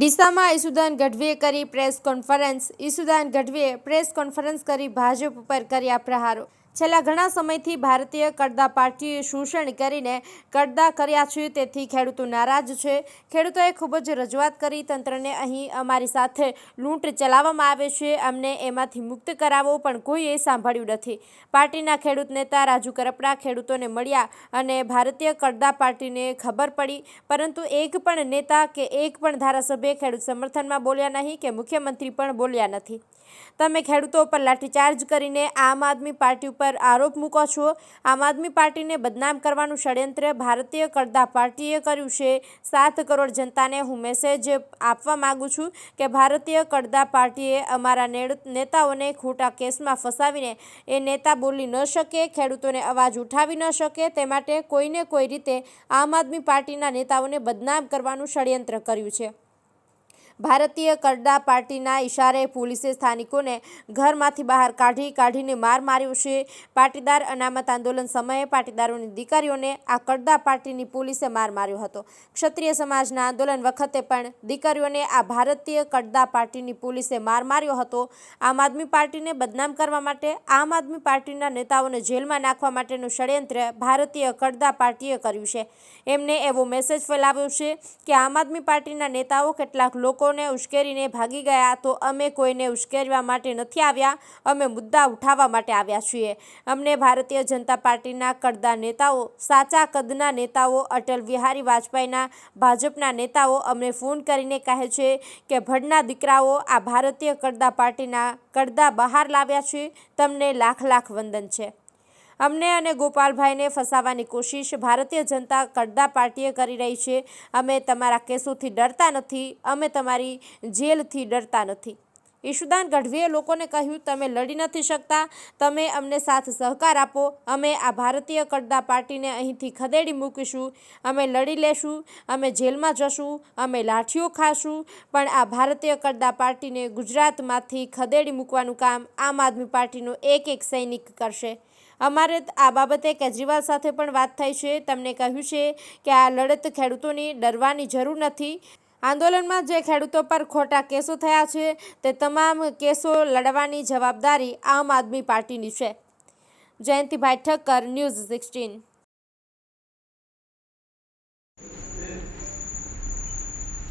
ડીસામાં ઈસુદાન ગઢવીએ કરી press conference. Isudan ગઢવીએ પ્રેસ કોન્ફરન્સ કરી ભાજપ ઉપર કર્યા પ્રહારો. છેલ્લા ઘણા સમયથી ભારતીય કડદા પાર્ટીએ શોષણ કરીને કડદા કર્યા છે, તેથી ખેડૂતો નારાજ છે. ખેડૂતોએ ખૂબ જ રજૂઆત કરી, તંત્રને અહીં અમારી સાથે લૂંટ ચલાવવામાં આવે છે, અમને એમાંથી મુક્ત કરાવો, પણ કોઈએ સાંભળ્યું નથી. પાર્ટીના ખેડૂત નેતા રાજુ કરપડા ખેડૂતોને મળ્યા અને ભારતીય કડદા પાર્ટીને ખબર પડી. પરંતુ એક પણ નેતા કે એક પણ ધારાસભ્ય ખેડૂત સમર્થનમાં બોલ્યા નહીં કે મુખ્યમંત્રી પણ બોલ્યા નથી. તમે ખેડૂતો પર લાઠીચાર્જ કરીને આમ આદમી પાર્ટી ઉપર આરોપ મૂકો છો. આમ આદમી પાર્ટીને બદનામ કરવાનું ષડયંત્ર ભારતીય કરદા પાર્ટીએ કર્યું છે. સાત કરોડ જનતાને હું મેસેજ આપવા માગું છું કે ભારતીય કડદા પાર્ટીએ અમારા નેતાઓને ખોટા કેસમાં ફસાવીને એ નેતા બોલી ન શકે, ખેડૂતોને અવાજ ઉઠાવી ન શકે, તે માટે કોઈને કોઈ રીતે આમ આદમી પાર્ટીના નેતાઓને બદનામ કરવાનું ષડયંત્ર કર્યું છે. ભારતીય કરડા પાર્ટીના ઇશારે પોલીસે સ્થાનિકોને ઘરમાંથી બહાર કાઢી કાઢીને માર માર્યો છે. પાટીદાર અનામત આંદોલન સમયે પાટીદારોની દીકરીઓને આ કરડા પાર્ટીની પોલીસે માર માર્યો હતો. ક્ષત્રિય સમાજના આંદોલન વખતે પણ દીકરીઓને આ ભારતીય કરડા પાર્ટીની પોલીસે માર માર્યો હતો. આમ આદમી પાર્ટીને બદનામ કરવા માટે, આમ આદમી પાર્ટીના નેતાઓને જેલમાં નાખવા માટેનું ષડયંત્ર ભારતીય કરડા પાર્ટીએ કર્યું છે. એમને એવો મેસેજ ફેલાવ્યો છે કે આમ આદમી પાર્ટીના નેતાઓ કેટલાક લોકોને ઉશ્કેરીને ભાગી ગયા તો અમે કોઈને ઉશ્કેરવા માટે નથી આવ્યા. અમે મુદ્દા ઉઠાવવા માટે આવ્યા છીએ. અમને ભારતીય જનતા પાર્ટીના કડદા નેતાઓ, સાચા કદના નેતાઓ, અટલ બિહારી વાજપેયીના ભાજપના નેતાઓ અમને ફોન કરીને કહે છે કે, ભડના દીકરાઓ, આ ભારતીય કડદા પાર્ટીના કડદા બહાર લાવ્યા છે. તમને લાખ લાખ વંદન છે. અમને અને ગોપાલભાઈને ફસાવવાની કોશિશ ભારતીય જનતા કડદા પાર્ટીએ કરી રહી છે. અમે તમારા કેસોથી ડરતા નથી. અમે તમારી જેલથી ડરતા નથી. ઈશુદાન ગઢવીએ લોકોને કહ્યું, તમે લડી નથી શકતા. તમે અમને સાથ સહકાર આપો. અમે આ ભારતીય કડદા પાર્ટીને અહીંથી ખદેડી મૂકીશું. અમે લડી લેશું. અમે જેલમાં જશું. અમે લાઠીઓ ખાશું. પણ આ ભારતીય કડદા પાર્ટીને ગુજરાતમાંથી ખદેડી મૂકવાનું કામ આમ આદમી પાર્ટીનો એક એક સૈનિક કરશે. અમારે આ બાબતે કેજરીવાલ સાથે પણ વાત થઈ છે. તમને કહ્યું છે કે આ લડત ખેડૂતોની ડરવાની જરૂર નથી. આંદોલનમાં જે ખેડૂતો પર ખોટા કેસો થયા છે, તે તમામ કેસો લડવાની જવાબદારી આમ આદમી પાર્ટીની છે. Jayantibhai Thakkar, news sixteen.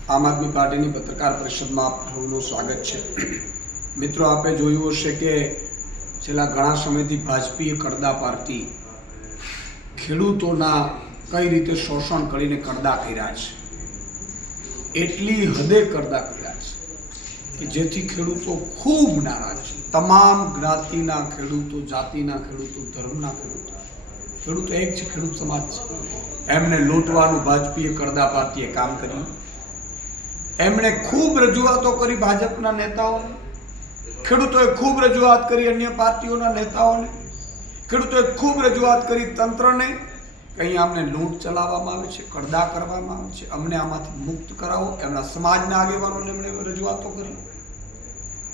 આમ આદમી પાર્ટીની પત્રકાર પરિષદમાં આપ સ્વાગત છે. મિત્રો, આપે જોયું હશે કે છેલ્લા ઘણા સમયથી ભાજપીય કરદા પાર્ટી ખેડૂતોના કઈ રીતે શોષણ કરીને કરદા કર્યા છે? એટલી હદે કરદા કર્યા છે કે જેથી ખેડૂતો ખૂબ નારાજ છે. તમામ જ્ઞાતિના ખેડૂતો, જાતિના ખેડૂતો, ધર્મના ખેડૂતો. ખેડૂતો એક છે, ખેડૂત સમાજ છે. એમને લૂંટવાનું ભાજપીય કરદા પાર્ટીએ કામ કર્યું. એમણે ખૂબ રજૂઆતો કરી ભાજપના નેતાઓને. ખેડૂતોએ ખૂબ રજૂઆત કરી અન્ય પાર્ટીઓના નેતાઓને. ખેડૂતોએ ખૂબ રજૂઆત કરી તંત્રને કે અહીંયા અમને લૂંટ ચલાવવામાં આવે છે, કરદા કરવામાં આવે છે. અમને આમાંથી મુક્ત કરાવો. એમના સમાજના આગેવાનોને એમણે રજૂઆતો કરી.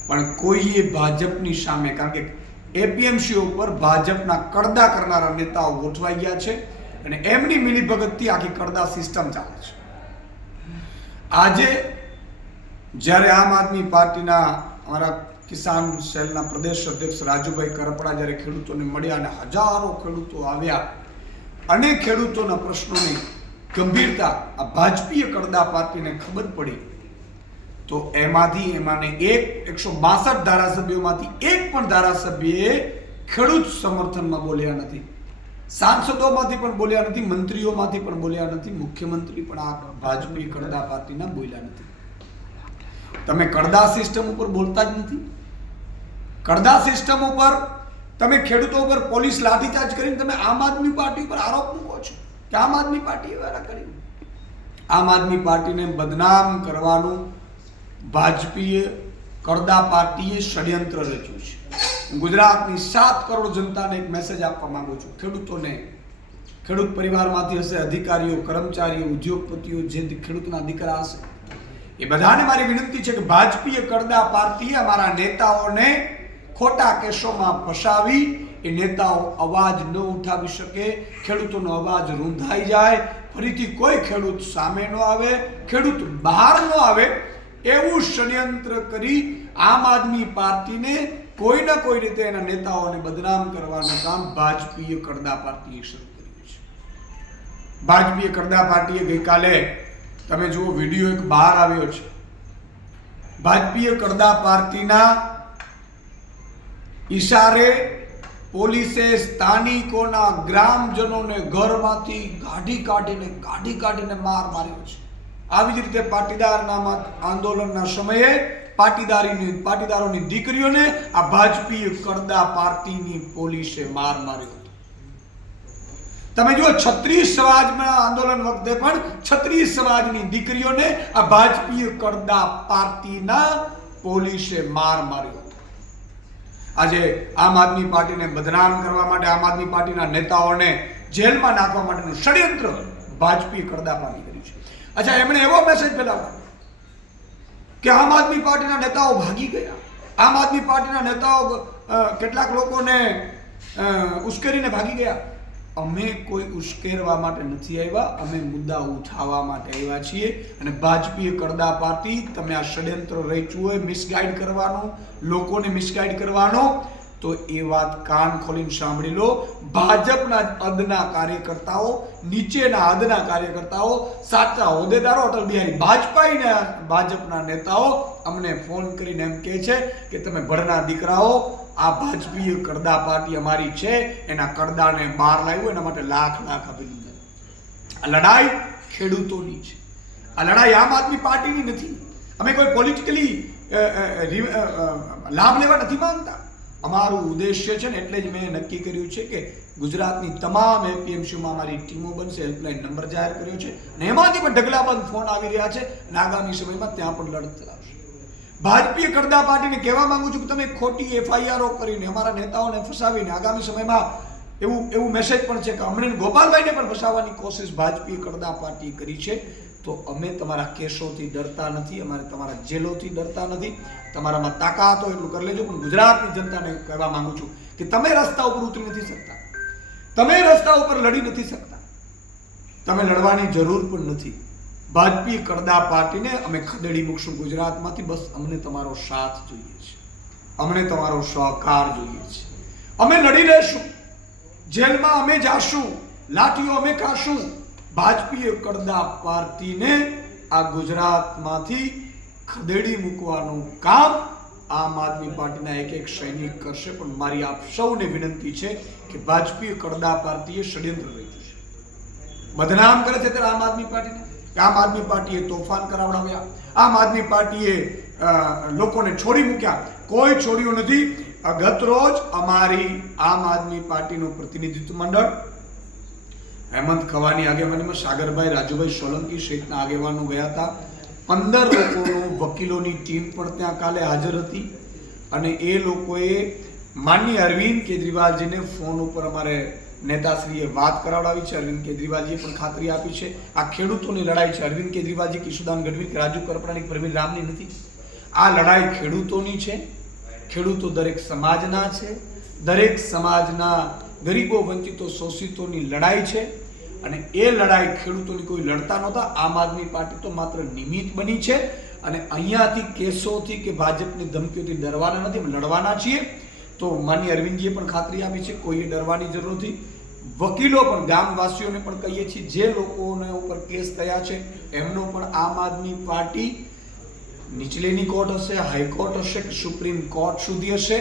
પણ કોઈએ ભાજપની સામે, કારણ કે એપીએમસી ઉપર ભાજપના કરદા કરનારા નેતાઓ ગોઠવાઈ ગયા છે અને એમની મિલીભગતથી આખી કરદા સિસ્ટમ ચાલે છે. આજે જ્યારે આમ આદમી પાર્ટીના અમારા કિસાન સેલના પ્રદેશ અધ્યક્ષ રાજુભાઈ કરપડા જ્યારે ખેડૂતોને મળ્યા અને હજારો ખેડૂતો આવ્યા અને ખેડૂતોના પ્રશ્નોની ગંભીરતા આ ભાજપીય કરદા પાર્ટીને ખબર પડી. તો એમાંથી એમાંને એક એકસો બાસઠ ધારાસભ્યોમાંથી એક પણ ધારાસભ્યએ ખેડૂત સમર્થનમાં બોલ્યા નથી. સાંસદોમાંથી પણ બોલ્યા નથી, મંત્રીઓમાંથી પણ બોલ્યા નથી, મુખ્યમંત્રી પણ આ ભાજપી કડદા પાર્ટીના બોલ્યા નથી. તમે કડદા સિસ્ટમ ઉપર બોલતા જ નથી. કડદા સિસ્ટમ ઉપર તમે ખેડૂતો ઉપર પોલીસ લાઠીચાર્જ કરીને તમે આમ આદમી પાર્ટી ઉપર આરોપ મૂકો છો કે આમ આદમી પાર્ટીએ વેરા કર્યું આમ આદમી પાર્ટીને બદનામ કરવાનું ભાજપીએ કરદા પાર્ટીએ ષડયંત્ર રચ્યું છે. ગુજરાતની સાત કરોડ જનતાને એક મેસેજ આપવા માંગુ છું. ખેડૂતોને, ખેડૂત પરિવારમાંથી હશે, અધિકારીઓ, કર્મચારીઓ, ઉદ્યોગપતિઓ, જે ખેડૂતના દીકરા હશે. એ બધાને મારી વિનંતી છે કે ભાજપીએ કરદા પાર્ટીએ અમારા નેતાઓને ખોટા કેસોમાં ફસાવી એ નેતાઓ અવાજ ન ઉઠાવી શકે, ખેડૂતોનો અવાજ રૂંધાઈ જાય, ફરીથી કોઈ ખેડૂત સામે ન આવે, ખેડૂત બહાર ન આવે, એવું ષડયંત્ર કરી આમ આદમી પાર્ટીને કોઈ ના કોઈ રીતે એના નેતાઓને બદનામ કરવાનું કામ ભાજપીય કરદા પાર્ટીએ શરૂ કર્યું છે. ભાજપીય કરદા પાર્ટીએ ગઈકાલે, તમે જુઓ, વીડિયો એક બહાર આવ્યો છે. ભાજપીય કરદા પાર્ટીના ઈશારે પોલીસે સ્થાનિકોના ગ્રામજનોને ઘરમાંથી ગાડી કાઢીને ગાડી કાઢીને માર માર્યો છે. આવી જ રીતે પાટીદારના આંદોલનના સમયે પાટીદારીની, પાટીદારોની દીકરીઓને આ ભાજપી કરદા પાર્ટીની પોલીસે માર માર્યો હતો. તમે જુઓ, છત્રીસ સમાજના આંદોલન વખતે પણ છત્રીસ સમાજની દીકરીઓને આ ભાજપી કરદા પાર્ટીના પોલીસે માર માર્યો. હતો આજે આમ આદમી પાર્ટીને બદનામ કરવા માટે આમ આદમી પાર્ટીના નેતાઓને જેલમાં નાખવા માટેનું ષડયંત્ર ભાજપી કરદા પાર્ટી કર્યું છે. અચ્છા, એમણે એવો મેસેજ ફેલાવ્યો કે આમ આદમી પાર્ટીના નેતાઓ ભાગી ગયા. આમ આદમી પાર્ટીના નેતાઓ કેટલાક લોકોને ઉશ્કેરીને ભાગી ગયા. અમે કોઈ ઉશ્કેરવા માટે નથી આવ્યા. અમે મુદ્દા ઉઠાવવા માટે આવ્યા છીએ. અને ભાજપીએ કરદા પાર્ટી તમે આ ષડયંત્ર રચ્યું હોય મિસગાઈડ કરવાનો, લોકોને મિસગાઈડ કરવાનો, તો એ વાત કાન ખોલીને સાંભળી લો. ભાજપના અદના કાર્યકર્તાઓ, નીચેના અદના કાર્યકર્તાઓ, સાચા હોદ્દેદારો, અટલ બિહારી વાજપેયીના ભાજપના નેતાઓ અમને ફોન કરીને એમ કહે છે કે તમે ભણના દીકરાઓ આ ભાજપીય કરદા પાર્ટી અમારી છે. એના કરદાને બહાર લાવ્યું, એના માટે લાખ લાખ અભિનંદન. આ લડાઈ ખેડૂતોની છે. આ લડાઈ આમ આદમી પાર્ટીની નથી. અમે કોઈ પોલિટિકલી લાભ લેવા નથી માંગતા. અમારું ઉદ્દેશ્ય છે ને એટલે જ મેં નક્કી કર્યું છે કે ગુજરાતની તમામ એપીએમસીમાં અમારી ટીમો બનશે હેલ્પલાઇન નંબર જાહેર કર્યો છે. અને એમાંથી પણ ઢગલાબંધ ફોન આવી રહ્યા છે. અને આગામી સમયમાં ત્યાં પણ લડત ચલાવશે ભાજપીય કરદા પાર્ટીને કહેવા માંગુ છું કે તમે ખોટી એફઆઈઆરો કરીને અમારા નેતાઓને ફસાવીને આગામી સમયમાં એવું એવું મેસેજ પણ છે કે અમને ગોપાલભાઈને પણ ફસાવવાની કોશિશ ભાજપીય કરદા પાર્ટી કરી છે. તો અમે તમારા કેસોથી ડરતા નથી, અમારે તમારા જેલોથી ડરતા નથી. તમારામાં તાકાત હોય એટલું કરી લેજો, પણ ગુજરાતની જનતાને કહેવા માંગુ છું કે તમે રસ્તા ઉપર ઉતરી નથી શકતા. તમે રસ્તા ઉપર લડી નથી શકતા. તમે લડવાની જરૂર પણ નથી. ભાજપી કરદા પાર્ટીને અમે ખદેડી મૂકશું ગુજરાતમાંથી. બસ અમને તમારો સાથ જોઈએ છે. અમને તમારો સહકાર જોઈએ છે. અમે લડી લેશું જેલમાં અમે જાશું. લાઠીઓ અમે કાશું ભાજપીએ કરદા પાર્ટીને આ ગુજરાતમાંથી ખદેડી મૂકવાનું કામ આમ આદમી પાર્ટીના એક એક સૈનિક કરશે. પણ મારી આપ સૌને વિનંતી છે કે ભાજપીય કરદા પાર્ટીએ ષડયંત્ર રચ્યું છે. બદનામ કરે છે ત્યારે આમ આદમી પાર્ટીને. આમ આદમી પાર્ટીએ તોફાન કરાવડાવ્યા. આમ આદમી પાર્ટીએ લોકોને છોડી મૂક્યા. કોઈ છોડ્યું નથી. અ, ગત રોજ અમારી આમ આદમી પાર્ટીનું પ્રતિનિધિત્વ મંડળ હેમંત ખવાની આગેવાનીમાં સાગરભાઈ રાજુભાઈ સોલંકી સહિતના આગેવાનો ગયા હતા. પંદર લોકોનું વકીલોની ટીમ પણ ત્યાં કાલે હાજર હતી. અને એ લોકોએ માનની અરવિંદ કેજરીવાલજીને ફોન ઉપર અમારે નેતાશ્રીએ વાત કરાવડાવી છે, અરવિંદ કેજરીવાલજીએ પણ ખાતરી આપી છે. આ ખેડૂતોની લડાઈ છે. અરવિંદ કેજરીવાલજી, કિશુદાન ગઢવી કે રાજુ કરપડાની, પ્રવીણ રામની નથી. આ લડાઈ ખેડૂતોની છે. ખેડૂતો દરેક સમાજના છે. દરેક સમાજના ગરીબો વંચિતો શોષિતોની લડાઈ છે. અને એ લડાઈ ખેડૂતોની કોઈ લડતા નહોતા. આમ આદમી પાર્ટી તો માત્ર નિમિત્ત બની છે. અને અહીંયાથી કેસોથી કે ભાજપની ધમકીઓથી ડરવાના નથી. લડવાના છીએ. તો માન્ય અરવિંદજીએ પણ ખાતરી આપી છે કોઈએ ડરવાની જરૂર નથી. વકીલો પણ, ગામવાસીઓને પણ કહીએ છીએ, જે લોકોને ઉપર કેસ થયા છે, એમનો પણ આમ આદમી પાર્ટી નીચલેની કોર્ટ હશે, હાઈકોર્ટ હશે કે સુપ્રીમ કોર્ટ સુધી હશે?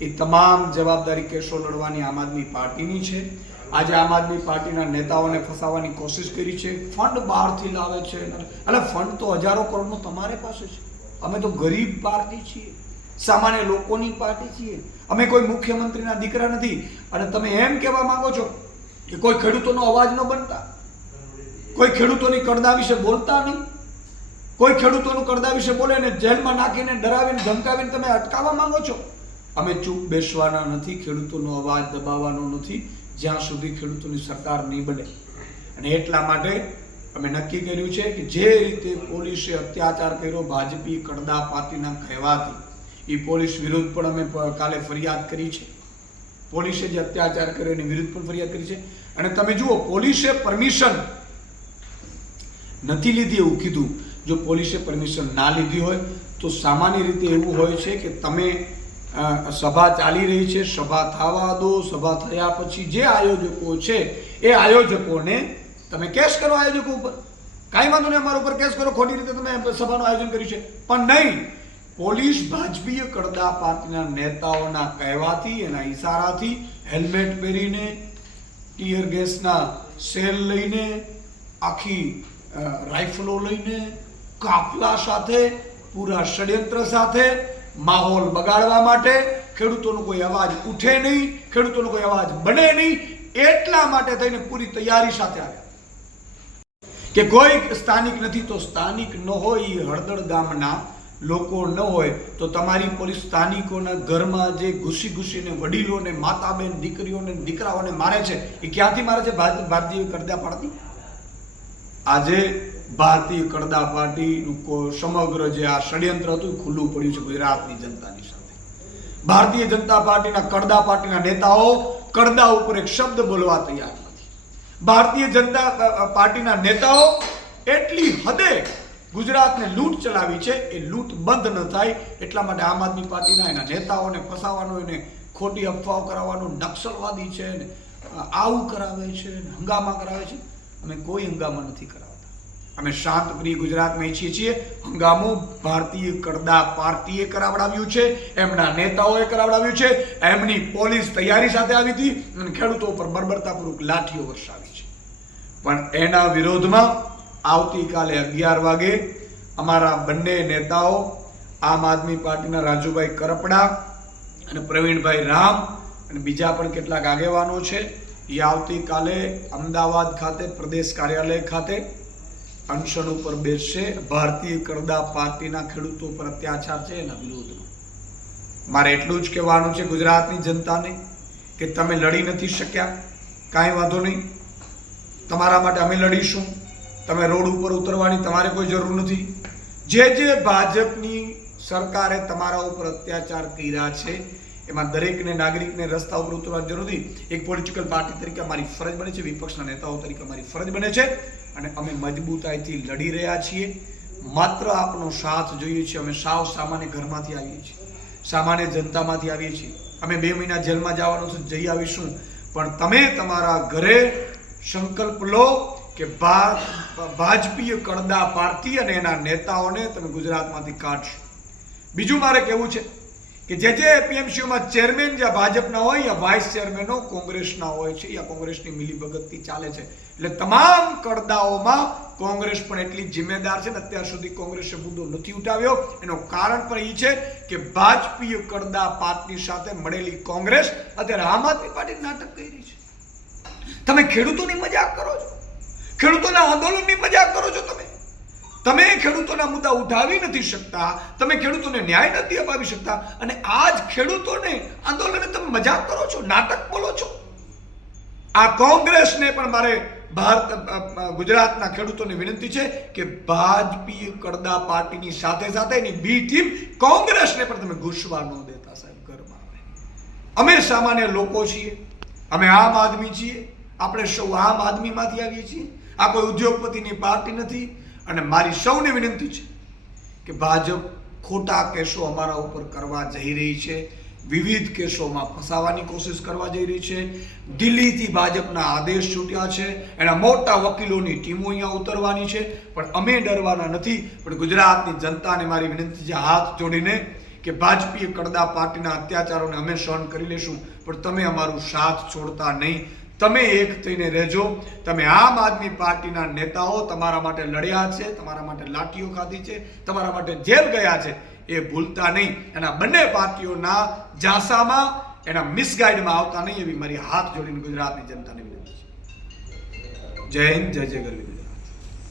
એ તમામ જવાબદારી કેસો લડવાની આમ આદમી પાર્ટીની છે. આજે આમ આદમી પાર્ટીના નેતાઓને ફસાવવાની કોશિશ કરી છે. ફંડ બહારથી લાવે છે. એટલે ફંડ તો હજારો કરોડનો તમારે પાસે છે. અમે તો ગરીબ પાર્ટી છીએ. સામાન્ય લોકોની પાર્ટી છીએ. અમે કોઈ મુખ્યમંત્રીના દીકરા નથી અને તમે એમ કહેવા માંગો છો કે કોઈ ખેડૂતોનો અવાજ ન બનતા? કોઈ ખેડૂતોની કરદા વિશે બોલતા નહીં? કોઈ ખેડૂતોનું કરદા વિશે બોલે ને જેલમાં નાખીને ડરાવીને ધમકાવીને તમે અટકાવવા માંગો છો? અમે ચૂપ બેસવાના નથી, ખેડૂતોનો અવાજ દબાવવાનો નથી, જ્યાં સુધી ખેડૂતોની સરકાર નહીં બને. અને એટલા માટે અમે નક્કી કર્યું છે કે જે રીતે પોલીસે અત્યાચાર કર્યો, ભાજપી કરદા પાર્ટીના કહેવાથી એ પોલીસ વિરુદ્ધ પણ અમે કાલે ફરિયાદ કરી છે. પોલીસે જે અત્યાચાર કર્યો એની વિરુદ્ધ પણ ફરિયાદ કરી છે. અને તમે જુઓ, પોલીસે પરમિશન નથી લીધી એવું કીધું. જો પોલીસે પરમિશન ના લીધી હોય, તો સામાન્ય રીતે એવું હોય છે કે તમે સભા ચાલી રહી છે, સભા થવા દો, સભા થયા પછી જે આયોજકો છે, એ આયોજકોને તમે કેસ કરો આયોજકો ઉપર. કાંઈ વાંધો નહીં, અમારા ઉપર કેસ કરો, ખોટી રીતે તમે સભાનું આયોજન કર્યું છે. પણ નહીં પોલીસ ભાજપીય કડદા પાર્ટીના નેતાઓના કહેવાથી, એના ઇશારાથી હેલ્મેટ પહેરીને, ટીયર ગેસના સેલ લઈને, આખી રાઇફલો લઈને, કાફલા સાથે, પૂરા ષડયંત્ર સાથે માહોલ બગાડવા માટે ખેડૂતોનો કોઈ અવાજ ઉઠે નહીં, ખેડૂતોનો કોઈ અવાજ બને નહીં, એટલા માટે થઈને પૂરી તૈયારી સાથે આવ્યા. કે કોઈ સ્થાનિક નથી, તો સ્થાનિક ન હોય એ હળદળ ગામના લોકો ન હોય, તો તમારી પોલીસ સ્થાનિકોના ઘરમાં જે ઘૂસી ઘૂસીને વડીલોને, માતાબેન, દીકરીઓને, દીકરાઓને મારે છે, એ ક્યાંથી મારે છે? ભારતીય કરદા પાર્ટી? આજે ભારતીય કરદા પાર્ટીનું સમગ્ર જે આ ષડયંત્ર હતું ખુલ્લું પડ્યું છે ગુજરાતની જનતાની સાથે. ભારતીય જનતા પાર્ટીના કરદા પાર્ટીના નેતાઓ કરદા ઉપર એક શબ્દ બોલવા તૈયાર નથી. ભારતીય જનતા પાર્ટીના નેતાઓ એટલી હદે ગુજરાતને લૂંટ ચલાવી છે. એ લૂંટ બંધ ન થાય. એટલા માટે આમ આદમી પાર્ટીના એના નેતાઓને ફસાવાનો એને ખોટી અફવાઓ કરાવવાનો નક્સલવાદી છે ને આવું કરાવે છે ને, હંગામા કરાવે છે. અમે કોઈ હંગામા નથી કરાવતા. અમે શાંતપ્રિય ગુજરાતમાં ઈચ્છીએ છીએ. હંગામો ભારતીય કરદા પાર્ટીએ કરાવડાવ્યું છે. એમના નેતાઓએ કરાવડાવ્યું છે. એમની પોલીસ તૈયારી સાથે આવી હતી અને ખેડૂતો ઉપર બર્બરતાપૂર્વક લાઠીઓ વરસાવી છે. પણ એના વિરોધમાં આવતીકાલે અગિયાર વાગે અમારા બંને નેતાઓ આમ આદમી પાર્ટીના રાજુભાઈ કરપડા અને પ્રવીણભાઈ રામ અને બીજા પણ કેટલાક આગેવાનો છે, એ આવતીકાલે અમદાવાદ ખાતે પ્રદેશ કાર્યાલય ખાતે અનશન ઉપર બેસશે. ભારતીય કરદા પાર્ટીના ખેડૂતો પર અત્યાચાર છે એના વિરોધમાં. મારે એટલું જ કહેવાનું છે ગુજરાતની જનતાને કે તમે લડી નથી શક્યા. કાંઈ વાંધો નહીં. તમારા માટે અમે લડીશું. તમે રોડ ઉપર ઉતરવાની તમારે કોઈ જરૂર નથી. જે જે ભાજપની સરકારે તમારા ઉપર અત્યાચાર કર્યા છે, એમાં દરેકને, નાગરિકને રસ્તા ઉપર ઉતરવાની જરૂર નથી. એક પોલિટિકલ પાર્ટી તરીકે અમારી ફરજ બને છે, વિપક્ષના નેતાઓ તરીકે અમારી ફરજ બને છે અને અમે મજબૂતાઈથી લડી રહ્યા છીએ. માત્ર આપનો સાથ જોઈએ છીએ, અમે સાવ સામાન્ય ઘરમાંથી આવીએ છીએ. સામાન્ય જનતામાંથી આવીએ છીએ. અમે બે મહિના જેલમાં જવાનું છે, જઈ આવીશું. પણ તમે તમારા ઘરે સંકલ્પ લો કે ભાજપીય કડદા પાર્ટી અને એના નેતાઓને તમે ગુજરાતમાંથી કાઢશો. બીજું મારે કહેવું છે કે જે જે એપીએમસીઓમાં ચેરમેન જ્યાં ભાજપના હોય, યા વાઇસ ચેરમેનો, કોંગ્રેસના હોય છે, યા કોંગ્રેસની મિલીભગતથી ચાલે છે. એટલે તમામ કરદાઓમાં કોંગ્રેસ પણ એટલી જિમ્મેદાર છે ને અત્યાર સુધી કોંગ્રેસે મુદ્દો નથી ઉઠાવ્યો. એનું કારણ પણ એ છે કે ભાજપીય કરદા પાર્ટી સાથે મળેલી કોંગ્રેસ અત્યારે આમ આદમી પાર્ટી નાટક કરી છે. તમે ખેડૂતોની મજાક કરો છો? ખેડૂતોના આંદોલનની મજાક કરો છો તમે? તમે ખેડૂતોના મુદ્દા ઉઠાવી નથી શકતા, તમે ખેડૂતોને ન્યાય નથી અપાવી શકતા અને આજ ખેડૂતોને આંદોલનને તમે મજાક કરો છો, નાટક બોલો છો? આ કોંગ્રેસને પણ મારે ભારત ગુજરાતના ખેડૂતોને વિનંતી છે કે ભાજપી કરદા પાર્ટીની સાથે સાથે એની બી ટીમ કોંગ્રેસને પણ તમે ઘૂસવા ન દેતા સાહેબ, ઘરમાં અમે સામાન્ય લોકો છીએ, અમે આમ આદમી છીએ, આપણે સૌ આમ આદમીમાંથી આવીએ છીએ. આ કોઈ ઉદ્યોગપતિની પાર્ટી નથી અને મારી સૌને વિનંતી છે કે ભાજપ ખોટા કેસો અમારા ઉપર કરવા જઈ રહી છે, વિવિધ કેસોમાં ફસાવાની કોશિશ કરવા જઈ રહી છે, દિલ્હીથી ભાજપના આદેશ છૂટ્યા છે, એના મોટા વકીલોની ટીમો અહીંયા ઉતરવાની છે, પણ અમે ડરવાના નથી, પણ ગુજરાતની જનતાને મારી વિનંતી છે, હાથ જોડીને કે ભાજપીય કડદા પાર્ટીના અત્યાચારોને અમે સહન કરી લેશું, પણ તમે અમારું સાથ છોડતા નહીં તમે એક થઈને રહેજો. તમે આમ આદમી પાર્ટીના નેતાઓ તમારા માટે લડ્યા છે, તમારા માટે લાઠીઓ ખાધી છે, તમારા માટે જેલ ગયા છે, એ ભૂલતા નહીં. એના બંને પાર્ટીઓના જાસામાં, એના મિસગાઈડમાં આવતા નહીં એવી મારી હાથ જોડીને ગુજરાતની જનતાને વિનંતી છે. જય હિન્દ, જય જય ગરવી.